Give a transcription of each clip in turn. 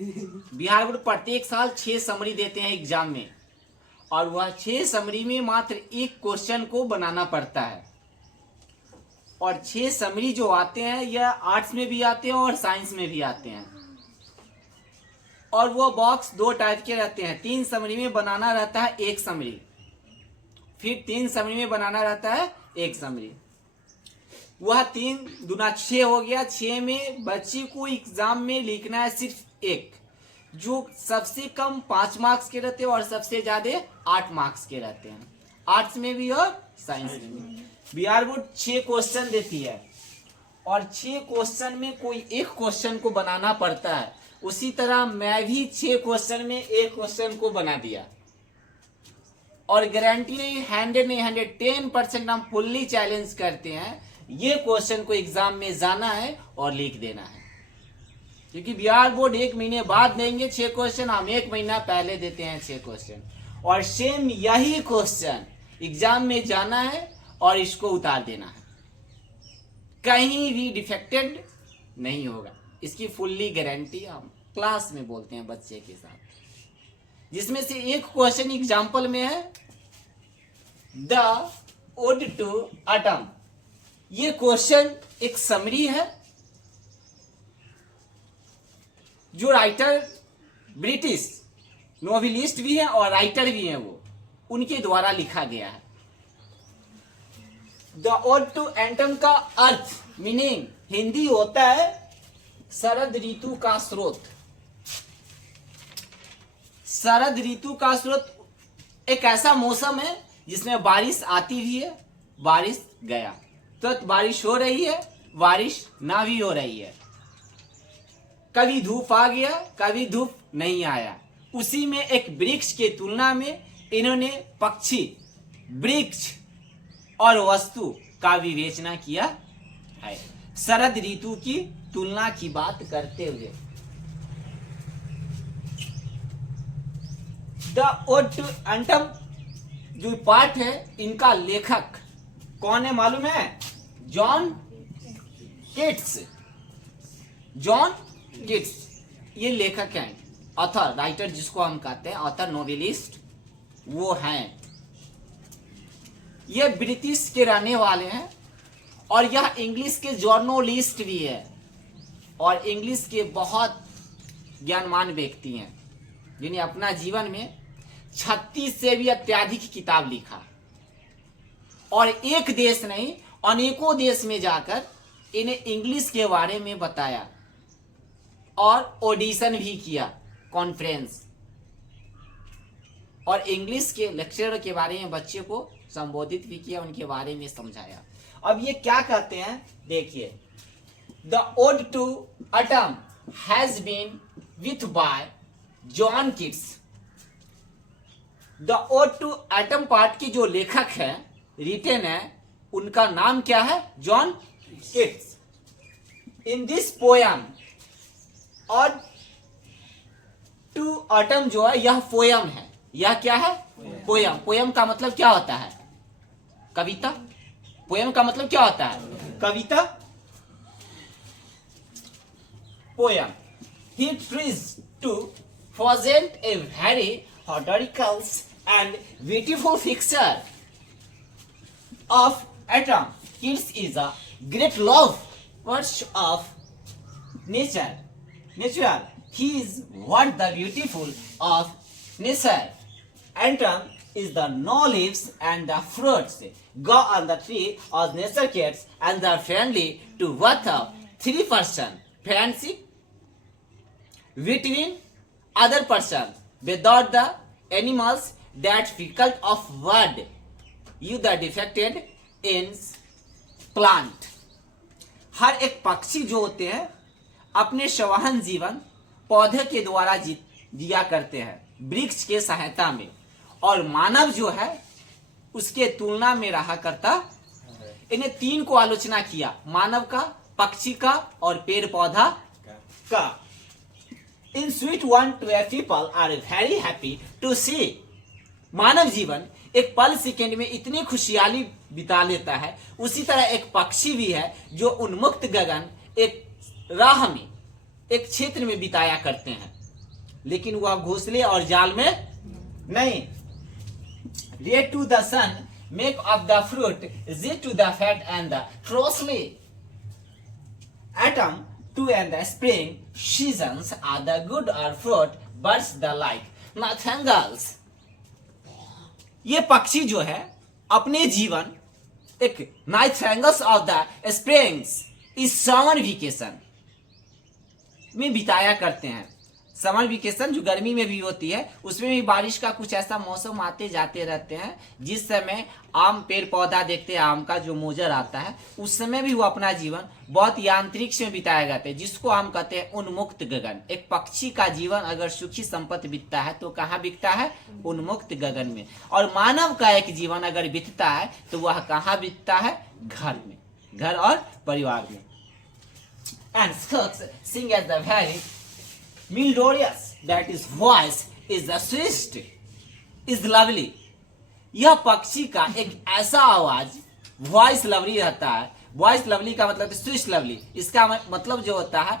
Bihar board प्रत्येक साल 6 summary देते हैं एग्जाम में, और वह 6 समरी में मात्र एक क्वेश्चन को बनाना पड़ता है। और 6 समरी जो आते हैं यह आर्ट्स में भी आते हैं और साइंस में भी आते हैं। और वो बॉक्स 2 टाइप के रहते हैं, 3 समरी में बनाना रहता है 1 समरी, फिर 3 समरी में बनाना रहता है 1 समरी। वह 3 दूना 6 हो गया। 6 में बच्चे को एग्जाम में लिखना है सिर्फ 1, जो सबसे कम 5 मार्क्स के रहते हैं और सबसे ज्यादा 8 मार्क्स के रहते हैं, आर्ट्स में भी और साइंस में भी। बिहार बोर्ड 6 क्वेश्चन देती है और 6 क्वेश्चन में कोई एक क्वेश्चन को बनाना पड़ता है। उसी तरह मैं भी 6 क्वेश्चन में एक क्वेश्चन को बना दिया, और गारंटी नहीं 100 नहीं 110% हम फुल्ली चैलेंज करते हैं ये क्वेश्चन को एग्जाम में जाना है और लिख देना है। क्योंकि बिहार बोर्ड 1 महीने बाद देंगे 6 क्वेश्चन, हम 1 महीना पहले देते हैं 6 क्वेश्चन, और सेम यही क्वेश्चन एग्जाम में जाना है और इसको उतार देना है, कहीं भी डिफेक्टेड नहीं होगा। इसकी फुल्ली गारंटी हम क्लास में बोलते हैं बच्चे के साथ। जिसमें से एक क्वेश्चन एग्जाम्पल में है द ओड टू एटम। ये क्वेश्चन एक समरी है जो राइटर ब्रिटिश नोवेलिस्ट भी है और राइटर भी है, वो उनके द्वारा लिखा गया है। द ओड टू एटम का अर्थ मीनिंग हिंदी होता है शरद ऋतु का स्रोत। शरद ऋतु का स्रोत एक ऐसा मौसम है जिसमें बारिश आती भी है, बारिश गया, तो बारिश हो रही है, बारिश ना भी हो रही है, कभी धूप आ गया, कभी धूप नहीं आया। उसी में एक वृक्ष के तुलना में इन्होंने पक्षी, वृक्ष और वस्तु का विवेचना किया है, शरद ऋतु की तुलना की बात करते हुए। द ओड टू एटम जो पाठ है, इनका लेखक कौन है मालूम है? John Keats. जॉन कीट्स ये लेखक हैं, ऑथर, राइटर जिसको हम कहते हैं, ऑथर नोवेलिस्ट वो हैं। ये ब्रिटिश के रहने वाले हैं और यह इंग्लिश के जर्नलिस्ट भी है और इंग्लिश के बहुत ज्ञानवान व्यक्ति हैं, जिन्हें अपना जीवन में 36 से भी अत्यधिक किताब लिखा, और एक देश नहीं अनेकों देश में जाकर इन्हें इंग्लिश के बारे में बताया और ऑडिशन भी किया, कॉन्फ्रेंस, और इंग्लिश के लेक्चर के बारे में बच्चे को संबोधित भी किया, उनके बारे में समझाया। अब ये क्या कहते हैं देखिए, the ode to autumn has been with by John Keats. The ode to autumn part की जो लेखक है, रिटेन है, उनका नाम क्या है? John Keats. In this poem, ode to autumn जो है यह पोयम है। यह क्या है? पोयम। पोयम का मतलब क्या होता है? कविता। पोयम का मतलब क्या होता है? कविता। Poem. He tries to present a very historical and beautiful picture of atom. It is a great lover of nature. Natural. He is what the beautiful of nature. Atom is the no leaves and the fruits go on the tree as nature cats, and they are friendly to both of 3% friendship between other person without the animals that difficult of word you the defected in plant. हर एक पक्षी जो होते हैं अपने संवहन जीवन पौधे के द्वारा जिया करते हैं, वृक्ष के सहायता में, और मानव जो है उसके तुलना में रहा करता। इन्हें 3 को आलोचना किया, मानव का, पक्षी का और पेड़ पौधा का। In sweet one to a people are very happy to see. मानव जीवन एक पल सेकेंड में इतनी खुशहाली बिता लेता है, उसी तरह एक पक्षी भी है जो उन्मुक्त गगन एक राह में, एक क्षेत्र में बिताया करते हैं। लेकिन वह घोंसले और जाल में नहीं। Ray to the sun make of the fruit, jay to the fat and the throstle, autumn to and the spring seasons are the good और fruit birds the like nightingales. ये पक्षी जो है अपने जीवन एक नाइटिंगेल्स ऑफ द स्प्रिंग्स इस summer vacation में बिताया करते हैं। समर वेकेशन जो गर्मी में भी होती है, उसमें भी बारिश का कुछ ऐसा मौसम आते जाते रहते हैं जिस समय आम पेड़ पौधा देखते हैं, आम का जो मोजर आता है, उस समय भी वो अपना जीवन बहुत यांत्रिक में बिताया जाता है, जिसको हम कहते हैं उन्मुक्त गगन। एक पक्षी का जीवन अगर सुखी संपत्ति बीतता है तो कहाँ बीतता है? उन्मुक्त गगन में। और मानव का एक जीवन अगर बीतता है तो वह कहाँ बीतता है? घर में, घर और परिवार में। And skunks sing at the very melodious, that is voice is the sweetest, is lovely। यह पक्षी का एक ऐसा आवाज वॉइस लवली रहता है। वॉइस लवली का मतलब स्वीट लवली, इसका मतलब जो होता है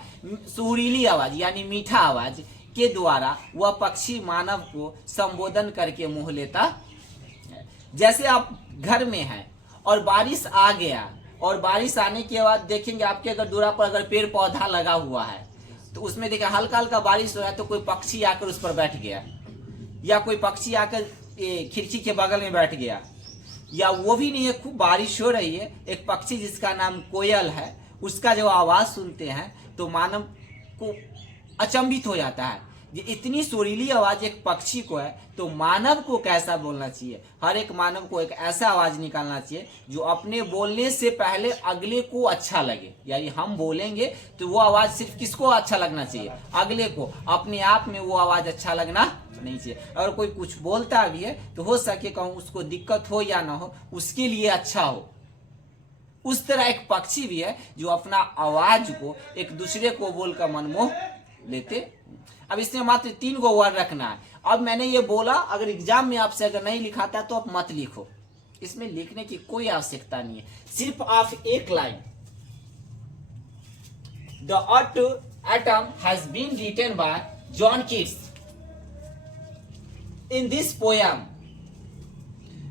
सुरीली आवाज यानी मीठा आवाज के द्वारा वह पक्षी मानव को संबोधन करके मोह लेता है। जैसे आप घर में हैं और बारिश आ गया, और बारिश आने के बाद देखेंगे आपके अगर दूरा पर अगर पेड़ पौधा लगा हुआ है तो उसमें देखिए हल्का हल्का बारिश हो रहा है तो कोई पक्षी आकर उस पर बैठ गया, या कोई पक्षी आकर खिड़की के बगल में बैठ गया, या वो भी नहीं है खूब बारिश हो रही है, एक पक्षी जिसका नाम कोयल है, उसका जब आवाज सुनते हैं तो मानव को अचंभित हो जाता है। ये इतनी सुरीली आवाज एक पक्षी को है तो मानव को कैसा बोलना चाहिए? हर एक मानव को एक ऐसा आवाज निकालना चाहिए जो अपने बोलने से पहले अगले को अच्छा लगे। यानी हम बोलेंगे तो वो आवाज सिर्फ किसको अच्छा लगना चाहिए? अगले को। अपने आप में वो आवाज अच्छा लगना नहीं चाहिए। अगर कोई कुछ बोलता भी है तो हो सके कहूँ उसको दिक्कत हो या ना हो, उसके लिए अच्छा हो। उस तरह एक पक्षी भी है जो अपना आवाज को एक दूसरे को बोलकर मनमोह लेते। अब इसमें मात्र 3 गो वर्ड रखना है। अब मैंने ये बोला, अगर एग्जाम में आपसे अगर नहीं लिखाता तो आप मत लिखो, इसमें लिखने की कोई आवश्यकता नहीं है, सिर्फ आप एक line. The autumn has been written by John Keats. In this poem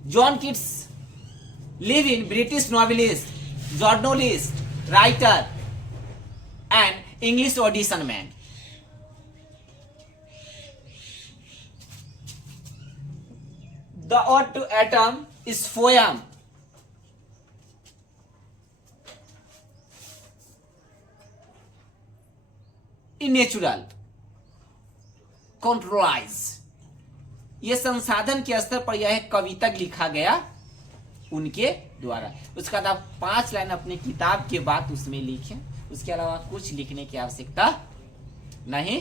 John Keats live in British novelist, journalist, writer and English audition man। The ode to atom is poem in natural controls। ये संसाधन के स्तर पर यह कविता लिखा गया उनके द्वारा। उसका आप 5 लाइन अपनी किताब के बाद उसमें लिखें, उसके अलावा कुछ लिखने की आवश्यकता नहीं।